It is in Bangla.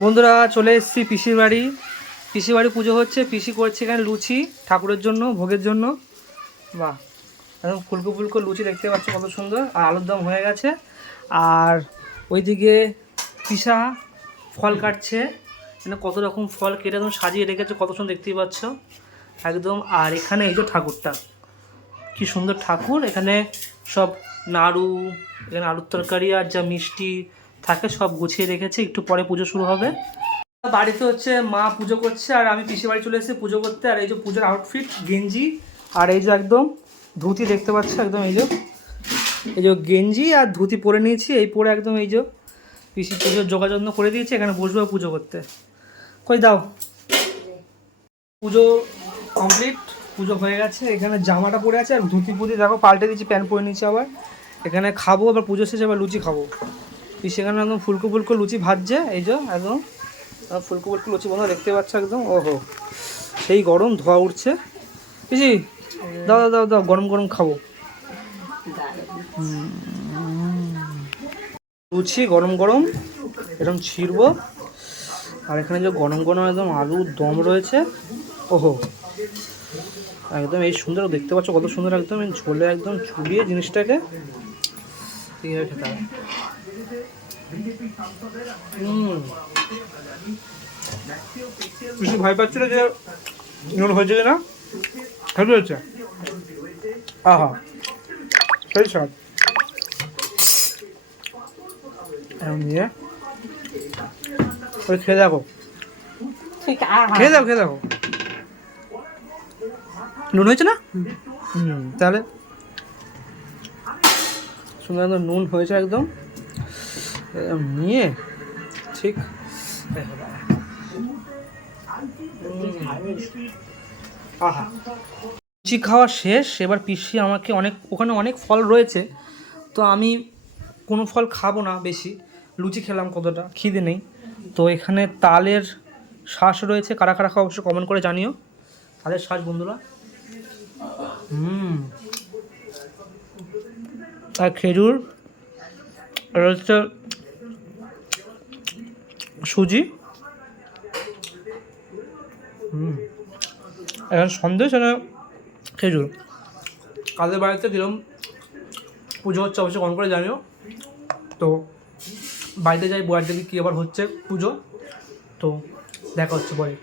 বন্ধুরা চলে এসেছি পিসির বাড়ি। পিসির বাড়ি পুজো হচ্ছে, পিসি করছে এখানে লুচি ঠাকুরের জন্য, ভোগের জন্য। বাহ, একদম ফুলকো ফুলকো লুচি দেখতে পাচ্ছ কত সুন্দর। আর আলুর দম হয়ে গেছে। আর ওইদিকে পিসা ফল কাটছে, মানে কত রকম ফল কেটে একদম সাজিয়ে রেখেছে, কত সুন্দর দেখতেই পাচ্ছ একদম। আর এখানে এই যে ঠাকুরটা, কি সুন্দর ঠাকুর। এখানে সব নাড়ু, এখানে আলুর তরকারি আর যা মিষ্টি থাকে সব গুছিয়ে রেখেছে, একটু পরে পুজো শুরু হবে। বাড়িতে হচ্ছে মা পুজো করছে আর আমি পিসি বাড়ি চলে এসেছি পুজো করতে। আর এই যে পুজোর আউটফিট, গেঞ্জি আর এই যে একদম ধুতি দেখতে পাচ্ছ একদম। এই যে গেঞ্জি আর ধুতি পরে নিয়েছি, এই পরে একদম এই যে পিসি পুজোর যোগাযত্ন করে দিয়েছে। এখানে বসবো পুজো করতে। কই দাও, পুজো কমপ্লিট, পুজো হয়ে গেছে। এখানে জামাটা পরে আছে আর ধুতি পুতি দেখো পাল্টে দিয়েছি, প্যান্ট পরে নিয়েছি আবার। এখানে খাবো, আবার পুজো শেষে আবার লুচি খাবো। সেখানে একদম ফুলকো ফুলকো লুচি ভাজছে, এই যে একদম ফুলকো ফুলকো লুচি বন্ধু দেখতে পাচ্ছ একদম। ওহো, সেই গরম, ধোয়া উঠছে। পিসি দাও দাও দাও দাও, গরম গরম খাবো। লুচি গরম গরম এরকম ছিড়বো। আর এখানে যে গরম গরম একদম আলুর দম রয়েছে, ওহো একদম এই সুন্দর দেখতে পাচ্ছ কত সুন্দর একদম ঝোলে একদম চুবিয়ে জিনিসটাকে এইভাবে খেতে হবে। বেশি ভয় পাচ্ছিল যে নুন হয়েছে না, খেতে হয়েছে। আহা সেই স্বাদ। নিয়ে ওই খেয়ে দেখো, খেয়ে দেখো, খেয়ে দেখো। নুন হয়েছে না? তাহলে সুন্দর একদম নুন হয়েছে একদম। নিয়ে ঠিক আহা, লুচি খাওয়া শেষ। এবার পিসি আমাকে ওখানে অনেক ফল রয়েছে, তো আমি কোনো ফল খাবো না বেশি। লুচি খেলাম, কতটা খিদে নেই। তো এখানে তালের শ্বাস রয়েছে, কারা কারা খাওয়া অবশ্যই কমেন্ট করে জানিও। তালের শ্বাস বন্ধুরা। আর খেজুর রয়েছে, সুজি, এখানে সন্দেশ, এখানে খেজুর। কাদের বাড়িতে কিরম পুজো হচ্ছে অবশ্যই কমেন্ট করে জানিও। তো বাড়িতে যাই, বয়ার দেখি কী আবার হচ্ছে পুজো। তো দেখা হচ্ছে পরে।